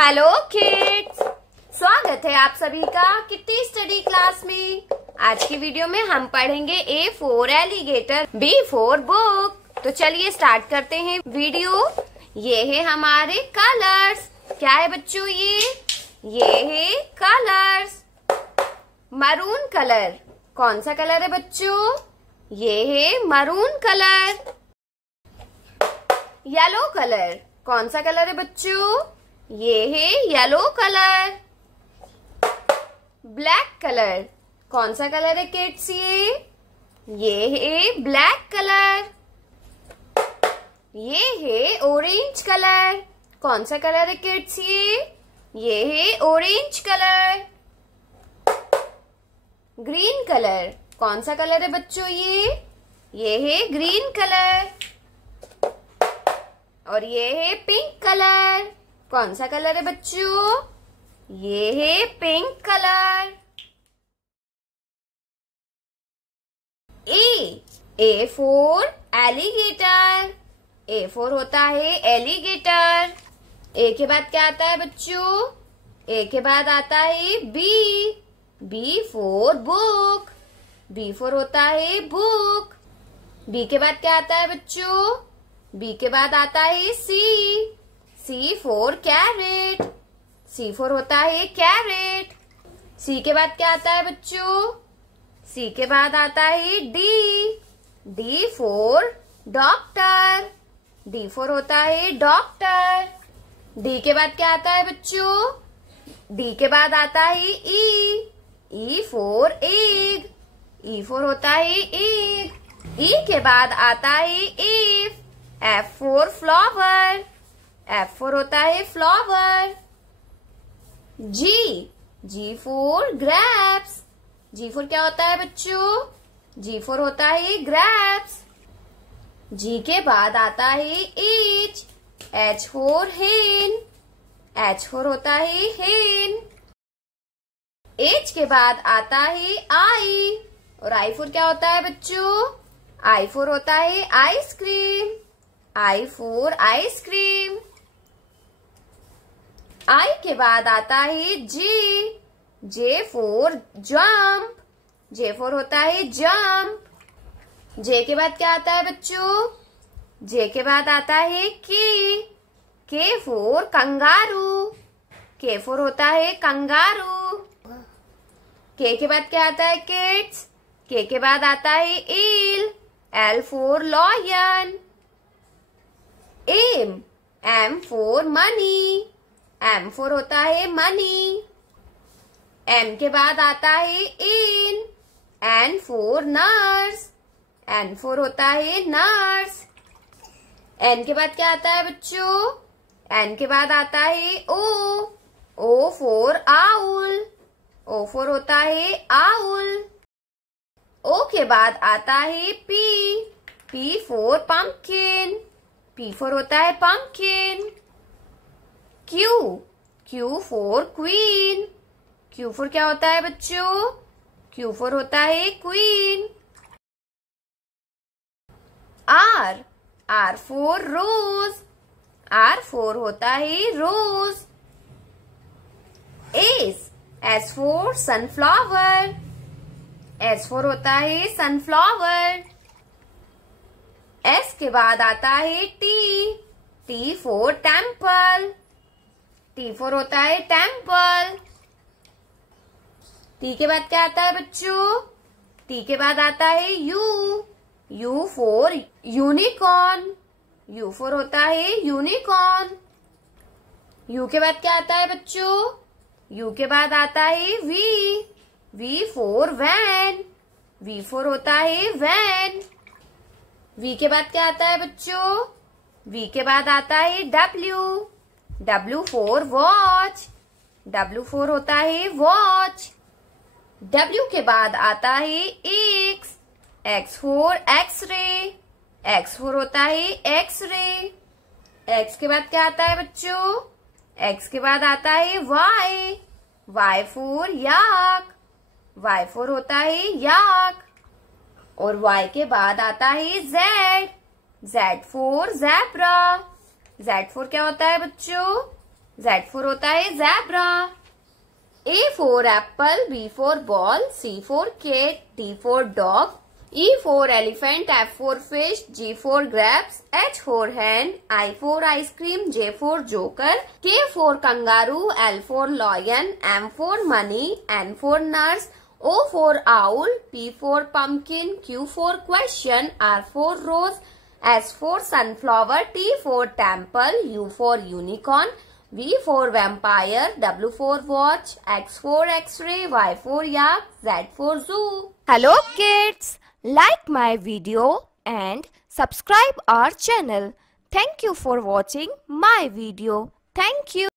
Hello kids, स्वागत है आप सभी का किट्टी स्टडी क्लास में। आज की वीडियो में हम पढ़ेंगे A for alligator, B for book. तो चलिए स्टार्ट करते हैं वीडियो। ये है हमारे कलर्स। क्या है बच्चों ये है कलर्स। मरून कलर, कौन सा कलर है बच्चों? ये है मरून कलर। येलो कलर, कौन सा कलर है बच्चों? ये है येलो कलर। ब्लैक कलर, कौन सा कलर है किड्स? ये है ब्लैक कलर। ये है ऑरेंज कलर, कौन सा कलर है किड्स? ये है ऑरेंज कलर। ग्रीन कलर, कौन सा कलर है बच्चों? ये है ग्रीन कलर। और ये है पिंक कलर, कौन सा कलर है बच्चों? ये है pink colour. A for alligator. A for होता है एलिगेटर। ए के बाद क्या आता है बच्चों? ए के बाद आता है B for book. B for होता है बुक। बी के बाद क्या आता है बच्चों? बी के बाद आता है सी फॉर कैरेट। सी फॉर होता है कैरेट। सी के बाद क्या आता है बच्चों? सी के बाद आता है D for doctor. D for होता है डॉक्टर। डी के बाद क्या आता है बच्चों? डी के बाद आता है E for egg. E for होता है एग। ई के बाद आता है F for flower. F for होता है flower. G for grapes. G for क्या होता है बच्चों? जी फॉर होता है ग्रेप्स। जी के बाद आता है एच फॉर हेन। एच फॉर होता है हेन। एच के बाद आता है आई। और आई फॉर क्या होता है बच्चों? आई फॉर होता है ice cream. I for ice cream. I के बाद आता है J for jump. J for होता है जंप। जे के बाद क्या आता है बच्चों? जे के बाद आता है के फॉर कंगारू। के फॉर होता है कंगारू। के बाद क्या आता है किड्स? के के बाद आता है L for lion. M for money. M for होता है मनी। एम के बाद आता है N for nurse. N for होता है नर्स। एन के बाद क्या आता है बच्चों? एन के बाद आता है O for owl. O for होता है आउल। ओ के बाद आता है P for pumpkin. P for होता है pumpkin. Q for queen. Q for क्या होता है बच्चों? क्यू फॉर होता है queen. R for rose. R for होता है rose. S for sunflower. S for होता है सनफ्लावर। एस के बाद आता है T for temple. T for होता है टेम्पल। टी के बाद क्या आता है बच्चों? टी के बाद आता है you for unicorn. You for होता है यूनिकॉर्न। यू के बाद क्या आता है बच्चों? यू के बाद आता है V for van. V for होता है वैन। वी के बाद क्या आता है बच्चों? वी के बाद आता है W for watch. W for होता है वॉच। डब्ल्यू के बाद आता है X for x ray. X for होता है एक्सरे। एक्स के बाद क्या आता है बच्चों? एक्स के बाद आता है Y for yak. Y for होता है याक। और वाई के बाद आता है Z for zebra. Z for क्या होता है बच्चों? Z for होता है zebra. A for apple, B for ball, C for cat, D for dog, E for elephant, F for fish, G for grapes, H for hen, I for ice cream, J for joker, K for kangaroo, L for lion, M for money, N for nurse, O for owl, P for pumpkin, Q for question, R for rose, S for sunflower, T for temple, U for unicorn, V for vampire, W for watch, X for x-ray, Y for yak, Z for zoo. Hello kids, like my video and subscribe our channel. Thank you for watching my video. Thank you.